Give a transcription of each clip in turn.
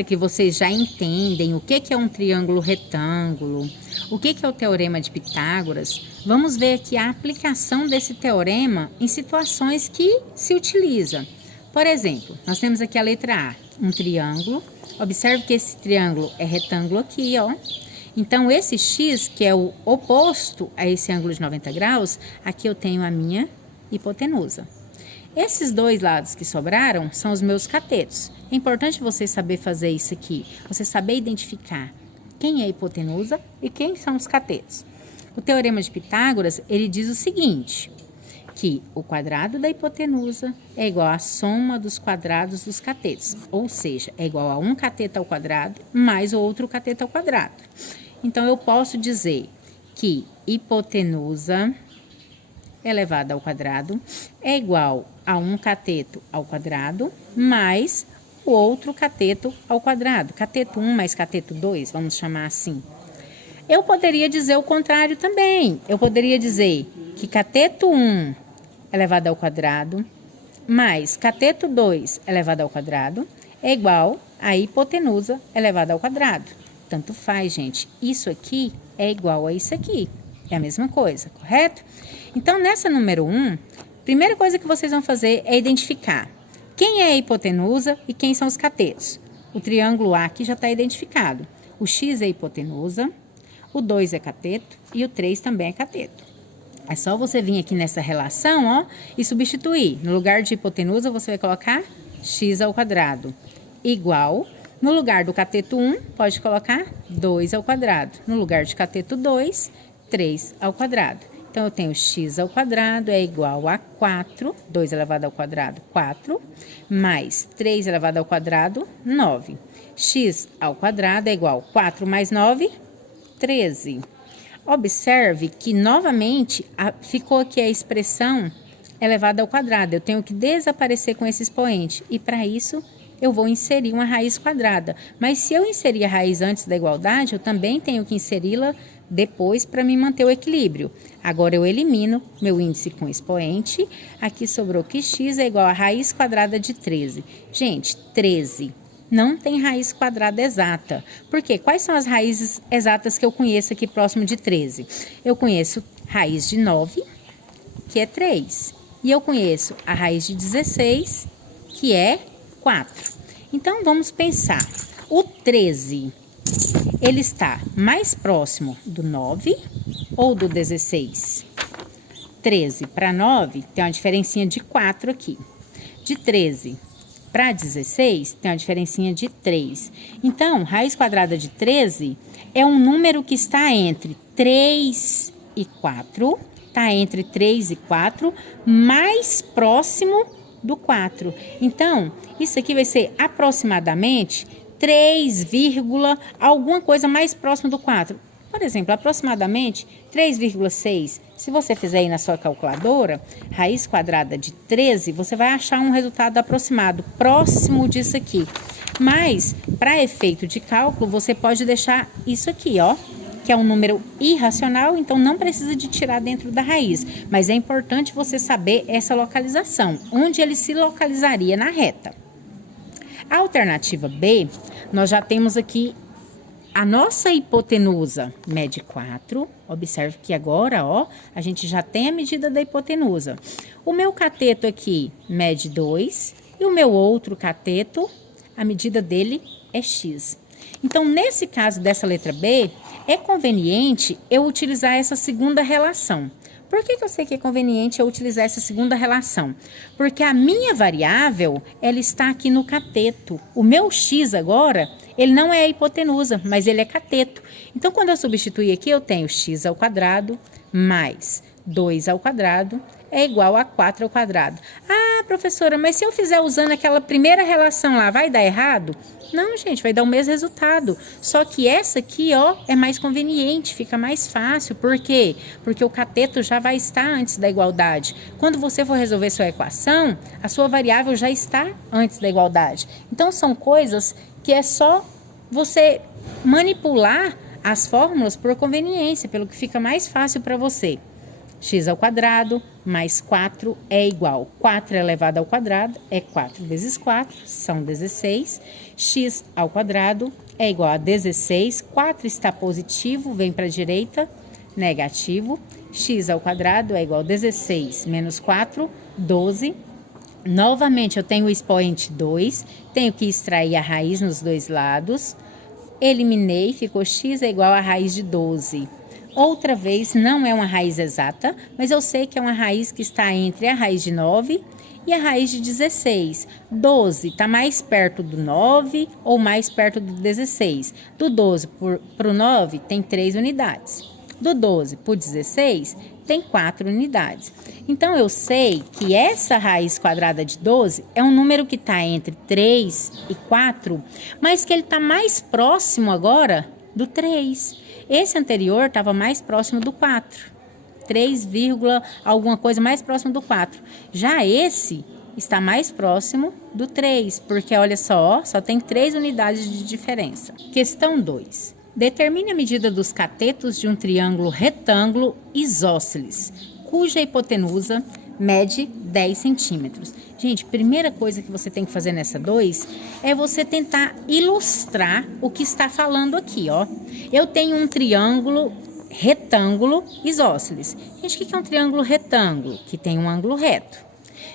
agora que vocês já entendem o que é um triângulo retângulo, o que é o teorema de Pitágoras, vamos ver aqui a aplicação desse teorema em situações que se utiliza. Por exemplo, nós temos aqui a letra A, um triângulo. Observe que esse triângulo é retângulo aqui, ó. Então, esse X, que é o oposto a esse ângulo de 90 graus, aqui eu tenho a minha hipotenusa. Esses dois lados que sobraram são os meus catetos. É importante você saber fazer isso aqui, você saber identificar quem é a hipotenusa e quem são os catetos. O teorema de Pitágoras, ele diz o seguinte, que o quadrado da hipotenusa é igual à soma dos quadrados dos catetos, ou seja, é igual a um cateto ao quadrado mais o outro cateto ao quadrado. Então, eu posso dizer que hipotenusa elevado ao quadrado é igual a um cateto ao quadrado mais o outro cateto ao quadrado. Cateto 1 mais cateto 2, vamos chamar assim. Eu poderia dizer o contrário também. Eu poderia dizer que cateto 1 elevado ao quadrado mais cateto 2 elevado ao quadrado é igual a hipotenusa elevada ao quadrado. Tanto faz, gente. Isso aqui é igual a isso aqui. É a mesma coisa, correto? Então, nessa número 1, primeira coisa que vocês vão fazer é identificar quem é a hipotenusa e quem são os catetos. O triângulo A aqui já está identificado. O X é a hipotenusa, o 2 é cateto e o 3 também é cateto. É só você vir aqui nessa relação, ó, e substituir. No lugar de hipotenusa, você vai colocar x ao quadrado igual. No lugar do cateto 1, pode colocar 2 ao quadrado. No lugar de cateto 2, 3 ao quadrado. Então, eu tenho x ao quadrado é igual a 4, 2 elevado ao quadrado, 4, mais 3 elevado ao quadrado, 9. X ao quadrado é igual a 4 mais 9, 13. Observe que, novamente, ficou aqui a expressão elevada ao quadrado. Eu tenho que desaparecer com esse expoente. E, para isso, eu vou inserir uma raiz quadrada. Mas, se eu inserir a raiz antes da igualdade, eu também tenho que inseri-la depois para me manter o equilíbrio. Agora, eu elimino meu índice com expoente. Aqui sobrou que x é igual a raiz quadrada de 13. Gente, 13 não tem raiz quadrada exata. Por quê? Quais são as raízes exatas que eu conheço aqui próximo de 13? Eu conheço raiz de 9, que é 3. E eu conheço a raiz de 16, que é 4. Então, vamos pensar. O 13, ele está mais próximo do 9 ou do 16? 13 para 9 tem uma diferencinha de 4 aqui. De 13 para 16 tem uma diferencinha de 3. Então, raiz quadrada de 13 é um número que está entre 3 e 4. Está entre 3 e 4, mais próximo do 4. Então, isso aqui vai ser aproximadamente 3, alguma coisa mais próximo do 4. Por exemplo, aproximadamente 3,6. Se você fizer aí na sua calculadora, raiz quadrada de 13, você vai achar um resultado aproximado, próximo disso aqui. Mas, para efeito de cálculo, você pode deixar isso aqui, ó, que é um número irracional, então não precisa de tirar dentro da raiz. Mas é importante você saber essa localização, onde ele se localizaria na reta. A alternativa B, nós já temos aqui a nossa hipotenusa mede 4. Observe que agora, ó, a gente já tem a medida da hipotenusa. O meu cateto aqui mede 2 e o meu outro cateto, a medida dele é x. Então, nesse caso dessa letra B, é conveniente eu utilizar essa segunda relação. Por que eu sei que é conveniente eu utilizar essa segunda relação? Porque a minha variável, ela está aqui no cateto. O meu x agora, ele não é a hipotenusa, mas ele é cateto. Então, quando eu substituir aqui, eu tenho x ao quadrado mais 2 ao quadrado é igual a 4 ao quadrado. Ah, professora, mas se eu fizer usando aquela primeira relação lá, vai dar errado? Não, gente, vai dar o mesmo resultado. Só que essa aqui, ó, é mais conveniente, fica mais fácil. Por quê? Porque o cateto já vai estar antes da igualdade. Quando você for resolver sua equação, a sua variável já está antes da igualdade. Então, são coisas que é só você manipular as fórmulas por conveniência, pelo que fica mais fácil para você. x ao quadrado mais 4 é igual. 4 elevado ao quadrado é 4 vezes 4, são 16. X ao quadrado é igual a 16. 4 está positivo, vem para a direita, negativo. X ao quadrado é igual a 16 menos 4, 12. Novamente, eu tenho o expoente 2, tenho que extrair a raiz nos dois lados. Eliminei, ficou x é igual a raiz de 12. Outra vez, não é uma raiz exata, mas eu sei que é uma raiz que está entre a raiz de 9 e a raiz de 16. 12 está mais perto do 9 ou mais perto do 16. Do 12 para o 9 tem 3 unidades. Do 12 para o 16 tem 4 unidades. Então, eu sei que essa raiz quadrada de 12 é um número que está entre 3 e 4, mas que ele está mais próximo agora do 3. Esse anterior estava mais próximo do 4. 3, alguma coisa mais próximo do 4. Já esse está mais próximo do 3, porque olha só tem 3 unidades de diferença. Questão 2. Determine a medida dos catetos de um triângulo retângulo isósceles, cuja hipotenusa mede 10 centímetros. Gente, primeira coisa que você tem que fazer nessa 2 é você tentar ilustrar o que está falando aqui, ó. Eu tenho um triângulo retângulo isósceles. Gente, o que é um triângulo retângulo? Que tem um ângulo reto.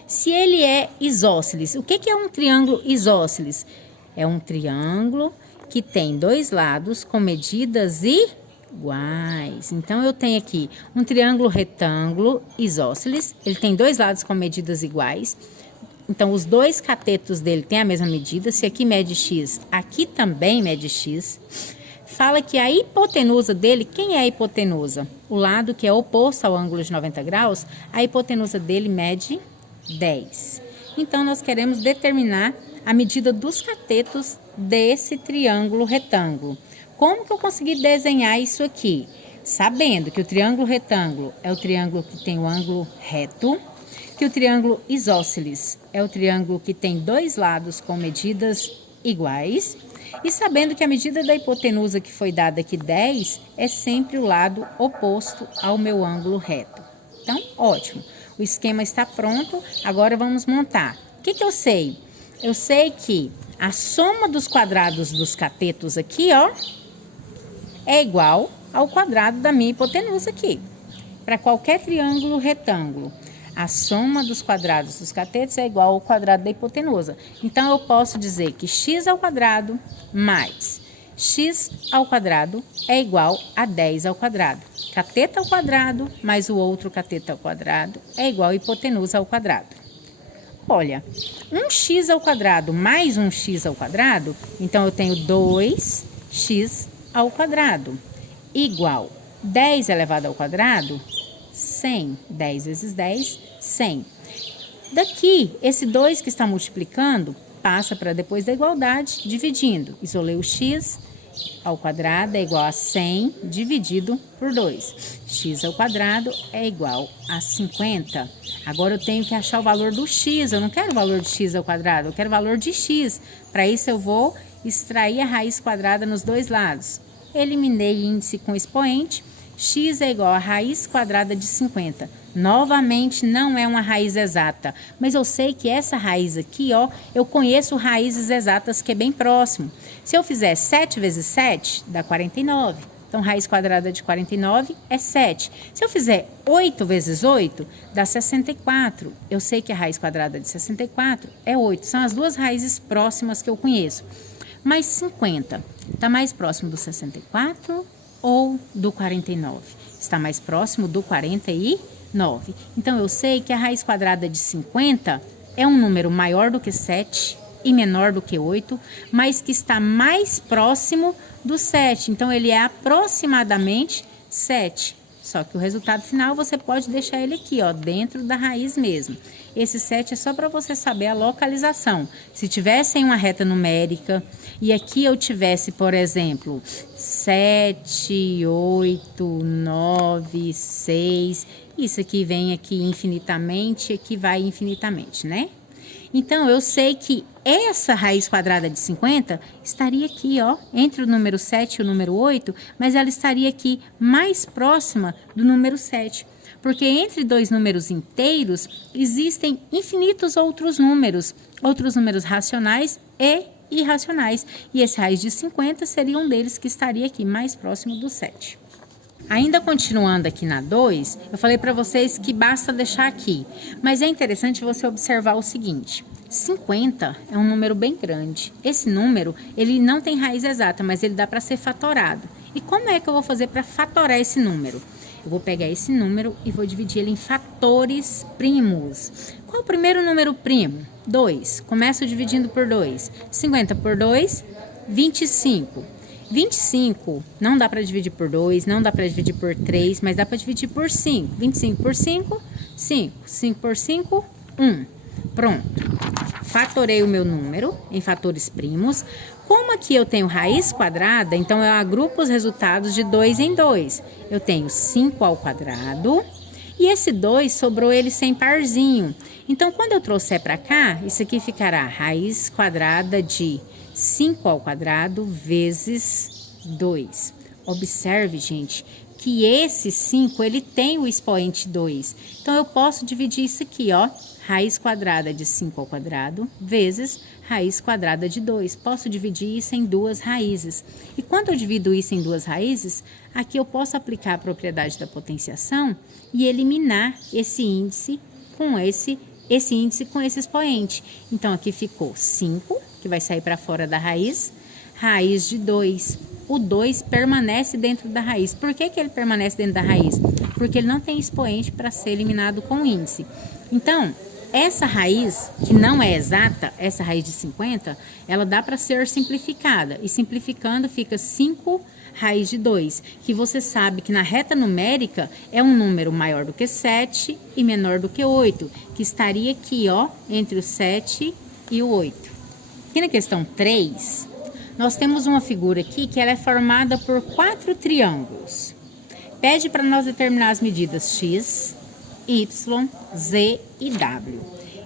Se ele é isósceles, o que é um triângulo isósceles? É um triângulo que tem dois lados com medidas iguais. Então, eu tenho aqui um triângulo retângulo isósceles. Ele tem dois lados com medidas iguais. Então, os dois catetos dele têm a mesma medida. Se aqui mede x, aqui também mede x. Fala que a hipotenusa dele, quem é a hipotenusa? O lado que é oposto ao ângulo de 90 graus, a hipotenusa dele mede 10. Então, nós queremos determinar a medida dos catetos desse triângulo retângulo. Como que eu consegui desenhar isso aqui? Sabendo que o triângulo retângulo é o triângulo que tem o ângulo reto, que o triângulo isósceles é o triângulo que tem dois lados com medidas iguais, e sabendo que a medida da hipotenusa que foi dada aqui, 10, é sempre o lado oposto ao meu ângulo reto. Então, ótimo. O esquema está pronto, agora vamos montar. O que eu sei? Eu sei que a soma dos quadrados dos catetos aqui, ó, é igual ao quadrado da minha hipotenusa aqui. Para qualquer triângulo retângulo, a soma dos quadrados dos catetos é igual ao quadrado da hipotenusa. Então, eu posso dizer que x ao quadrado mais x ao quadrado é igual a 10 ao quadrado. Cateto ao quadrado mais o outro cateto ao quadrado é igual a hipotenusa ao quadrado. Olha, 1x ao quadrado mais 1x ao quadrado, então eu tenho 2x ao quadrado, igual 10 elevado ao quadrado, 100. 10 vezes 10, 100. Daqui, esse 2 que está multiplicando, passa para depois da igualdade, dividindo. Isolei o x ao quadrado é igual a 100 dividido por 2. X ao quadrado é igual a 50. Agora eu tenho que achar o valor do x. Eu não quero o valor de x ao quadrado, eu quero o valor de x. Para isso eu vou extrair a raiz quadrada nos dois lados. Eliminei índice com expoente. X é igual a raiz quadrada de 50. Novamente, não é uma raiz exata, mas eu sei que essa raiz aqui, ó, eu conheço raízes exatas que é bem próximo. Se eu fizer 7 vezes 7, dá 49. Então, raiz quadrada de 49 é 7. Se eu fizer 8 vezes 8, dá 64. Eu sei que a raiz quadrada de 64 é 8. São as duas raízes próximas que eu conheço. Mas 50 está mais próximo do 64 ou do 49? Está mais próximo do 49. Então, eu sei que a raiz quadrada de 50 é um número maior do que 7 e menor do que 8, mas que está mais próximo do 7. Então, ele é aproximadamente 7. Só que o resultado final você pode deixar ele aqui, ó, dentro da raiz mesmo. Esse 7 é só para você saber a localização. Se tivesse em uma reta numérica e aqui eu tivesse, por exemplo, 7, 8, 9, 6, isso aqui vem aqui infinitamente, aqui vai infinitamente, né? Então, eu sei que essa raiz quadrada de 50 estaria aqui, ó, entre o número 7 e o número 8, mas ela estaria aqui mais próxima do número 7. Porque entre dois números inteiros existem infinitos outros números racionais e irracionais. E esse raiz de 50 seria um deles que estaria aqui mais próximo do 7. Ainda continuando aqui na 2, eu falei para vocês que basta deixar aqui. Mas é interessante você observar o seguinte: 50 é um número bem grande. Esse número, ele não tem raiz exata, mas ele dá para ser fatorado. E como é que eu vou fazer para fatorar esse número? Eu vou pegar esse número e vou dividir ele em fatores primos. Qual o primeiro número primo? 2. Começo dividindo por 2. 50 por 2, 25. 25 não dá para dividir por 2, não dá para dividir por 3, mas dá para dividir por 5. 25 por 5, 5. 5 por 5, 1. Pronto. Fatorei o meu número em fatores primos. Como aqui eu tenho raiz quadrada, então eu agrupo os resultados de 2 em 2. Eu tenho 5 ao quadrado e esse 2 sobrou ele sem parzinho. Então, quando eu trouxer para cá, isso aqui ficará raiz quadrada de 5 ao quadrado vezes 2. Observe, gente, que esse 5, ele tem o expoente 2. Então, eu posso dividir isso aqui, ó. Raiz quadrada de 5 ao quadrado vezes raiz quadrada de 2. Posso dividir isso em duas raízes. E quando eu divido isso em duas raízes, aqui eu posso aplicar a propriedade da potenciação e eliminar esse índice com esse expoente. Então, aqui ficou 5, que vai sair para fora da raiz de 2. O 2 permanece dentro da raiz. Por que ele permanece dentro da raiz? Porque ele não tem expoente para ser eliminado com o índice. Então, essa raiz, que não é exata, essa raiz de 50, ela dá para ser simplificada. E simplificando fica 5 raiz de 2, que você sabe que na reta numérica é um número maior do que 7 e menor do que 8, que estaria aqui, ó, entre o 7 e o 8. Aqui na questão 3, nós temos uma figura aqui que ela é formada por 4 triângulos. Pede para nós determinar as medidas x, y, z e w.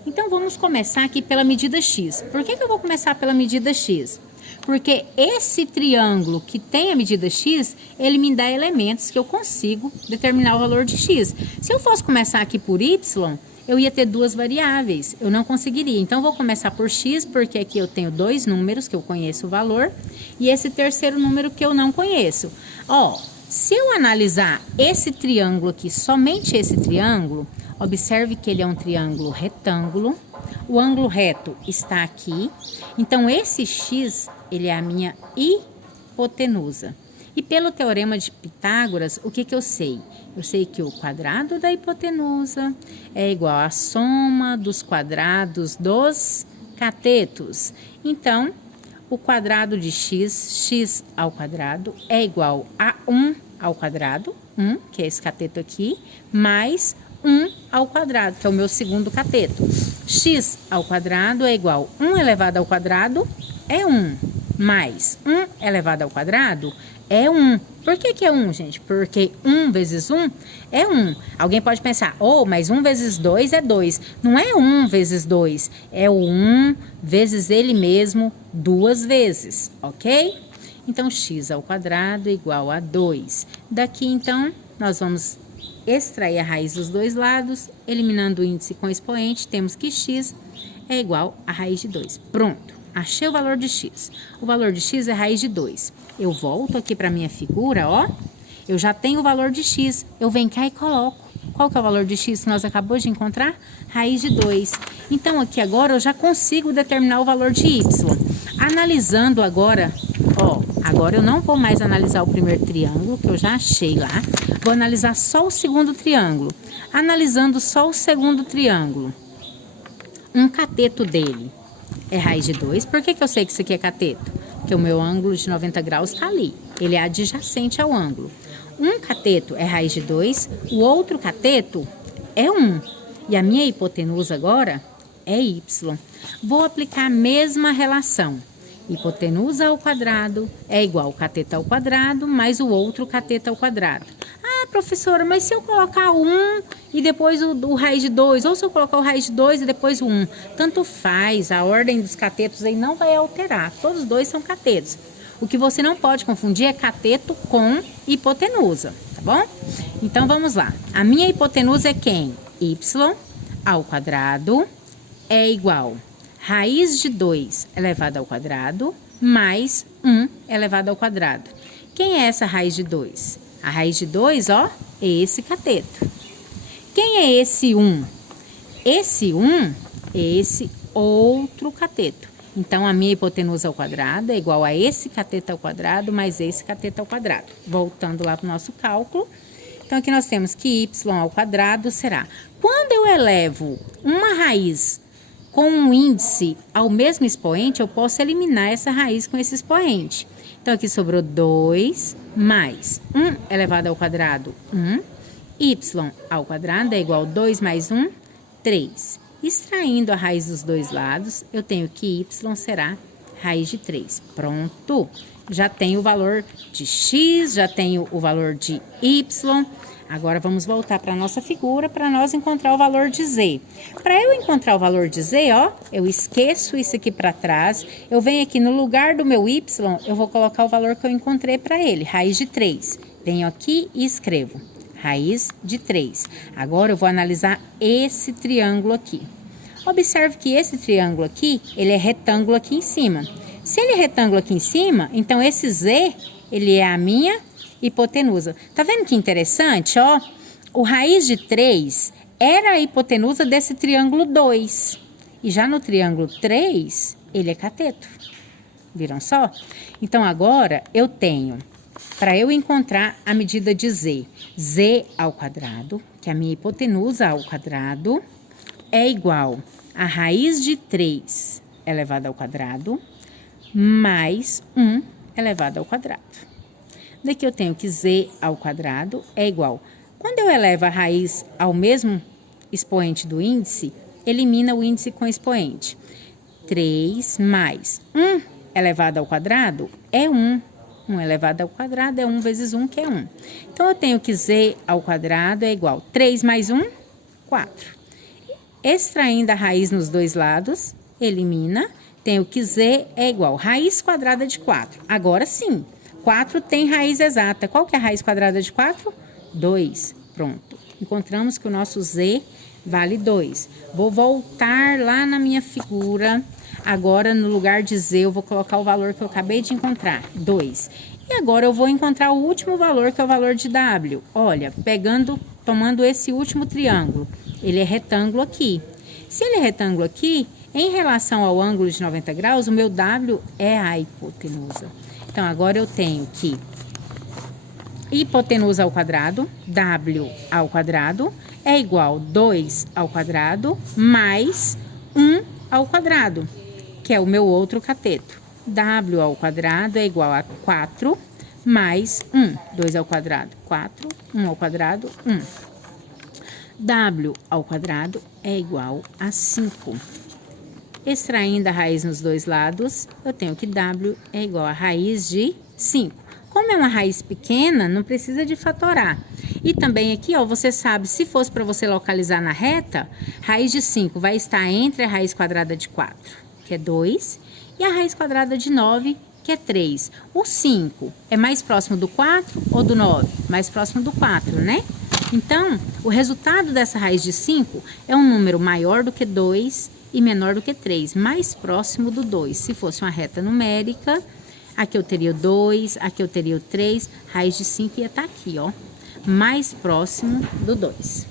Então, vamos começar aqui pela medida x. Por que eu vou começar pela medida x? Porque esse triângulo que tem a medida x, ele me dá elementos que eu consigo determinar o valor de x. Se eu fosse começar aqui por y, eu ia ter duas variáveis, eu não conseguiria. Então, vou começar por x, porque aqui eu tenho dois números que eu conheço o valor, e esse terceiro número que eu não conheço. Ó, se eu analisar esse triângulo aqui, somente esse triângulo, observe que ele é um triângulo retângulo, o ângulo reto está aqui, então esse x, ele é a minha hipotenusa. E pelo teorema de Pitágoras, o que eu sei? Eu sei que o quadrado da hipotenusa é igual à soma dos quadrados dos catetos. Então, o quadrado de x ao quadrado, é igual a 1 ao quadrado, 1, que é esse cateto aqui, mais 1 ao quadrado, que é o meu segundo cateto. X ao quadrado é igual a 1 elevado ao quadrado, é 1, mais 1 elevado ao quadrado, é 1. Por que é 1, gente? Porque 1 vezes 1 é 1. Alguém pode pensar, mas 1 vezes 2 é 2. Não é 1 vezes 2, é o 1 vezes ele mesmo duas vezes, ok? Então, x ao quadrado é igual a 2. Daqui, então, nós vamos extrair a raiz dos dois lados, eliminando o índice com expoente, temos que x é igual a raiz de 2. Pronto. Achei o valor de x. O valor de x é raiz de 2. Eu volto aqui para minha figura, ó. Eu já tenho o valor de x. Eu venho cá e coloco. Qual que é o valor de x que nós acabamos de encontrar? Raiz de 2. Então, aqui agora eu já consigo determinar o valor de y. Analisando agora, ó. Agora eu não vou mais analisar o primeiro triângulo, que eu já achei lá. Vou analisar só o segundo triângulo. Analisando só o segundo triângulo. Um cateto dele é raiz de 2. Por que eu sei que isso aqui é cateto? Porque o meu ângulo de 90 graus está ali. Ele é adjacente ao ângulo. Um cateto é raiz de 2, o outro cateto é 1. E a minha hipotenusa agora é y. Vou aplicar a mesma relação. Hipotenusa ao quadrado é igual ao cateto ao quadrado mais o outro cateto ao quadrado. Ah, professora, mas se eu colocar o 1 e depois o raiz de 2, ou se eu colocar o raiz de 2 e depois o 1, tanto faz, a ordem dos catetos aí não vai alterar, todos os dois são catetos. O que você não pode confundir é cateto com hipotenusa, tá bom? Então, vamos lá. A minha hipotenusa é quem? Y ao quadrado é igual a raiz de 2 elevado ao quadrado mais 1 elevado ao quadrado. Quem é essa raiz de 2? A raiz de 2, ó, é esse cateto. Quem é esse 1? Esse 1 é esse outro cateto. Então, a minha hipotenusa ao quadrado é igual a esse cateto ao quadrado mais esse cateto ao quadrado. Voltando lá para o nosso cálculo. Então, aqui nós temos que y ao quadrado será... Quando eu elevo uma raiz com um índice ao mesmo expoente, eu posso eliminar essa raiz com esse expoente. Então, aqui sobrou 2 mais 1 elevado ao quadrado, 1. Y ao quadrado é igual a 2 mais 1, 3. Extraindo a raiz dos dois lados, eu tenho que y será raiz de 3. Pronto! Já tenho o valor de x, já tenho o valor de y. Agora, vamos voltar para a nossa figura para nós encontrar o valor de z. Para eu encontrar o valor de z, ó, eu esqueço isso aqui para trás. Eu venho aqui no lugar do meu y, eu vou colocar o valor que eu encontrei para ele, raiz de 3. Venho aqui e escrevo raiz de 3. Agora, eu vou analisar esse triângulo aqui. Observe que esse triângulo aqui, ele é retângulo aqui em cima. Se ele é retângulo aqui em cima, então esse z, ele é a minha hipotenusa. Tá vendo que interessante, ó? O raiz de 3 era a hipotenusa desse triângulo 2. E já no triângulo 3, ele é cateto. Viram só? Então, agora, eu tenho, para eu encontrar a medida de z, z ao quadrado, que é a minha hipotenusa ao quadrado, é igual a raiz de 3 elevado ao quadrado, mais 1 elevado ao quadrado. Daqui eu tenho que z ao quadrado é igual. Quando eu elevo a raiz ao mesmo expoente do índice, elimina o índice com expoente. 3 mais 1 elevado ao quadrado é 1. 1 elevado ao quadrado é 1 vezes 1, que é 1. Então, eu tenho que z ao quadrado é igual a 3 mais 1, 4. Extraindo a raiz nos dois lados, elimina. Tenho que z é igual a raiz quadrada de 4. Agora sim, 4 tem raiz exata. Qual que é a raiz quadrada de 4? 2. Pronto. Encontramos que o nosso z vale 2. Vou voltar lá na minha figura. Agora, no lugar de z, eu vou colocar o valor que eu acabei de encontrar, 2. E agora, eu vou encontrar o último valor, que é o valor de w. Olha, tomando esse último triângulo, ele é retângulo aqui. Se ele é retângulo aqui, em relação ao ângulo de 90 graus, o meu w é a hipotenusa. Então, agora eu tenho que hipotenusa ao quadrado, w ao quadrado, é igual a 2 ao quadrado mais 1 ao quadrado, que é o meu outro cateto. W ao quadrado é igual a 4 mais 1. 2 ao quadrado, 4. 1 ao quadrado, 1. W ao quadrado é igual a 5. Extraindo a raiz nos dois lados, eu tenho que w é igual a raiz de 5. Como é uma raiz pequena, não precisa de fatorar. E também aqui, ó, você sabe, se fosse para você localizar na reta, raiz de 5 vai estar entre a raiz quadrada de 4, que é 2, e a raiz quadrada de 9, que é 3. O 5 é mais próximo do 4 ou do 9? Mais próximo do 4, né? Então, o resultado dessa raiz de 5 é um número maior do que 2 e menor do que 3, mais próximo do 2. Se fosse uma reta numérica, aqui eu teria o 2, aqui eu teria o 3, raiz de 5 ia estar aqui, ó, mais próximo do 2.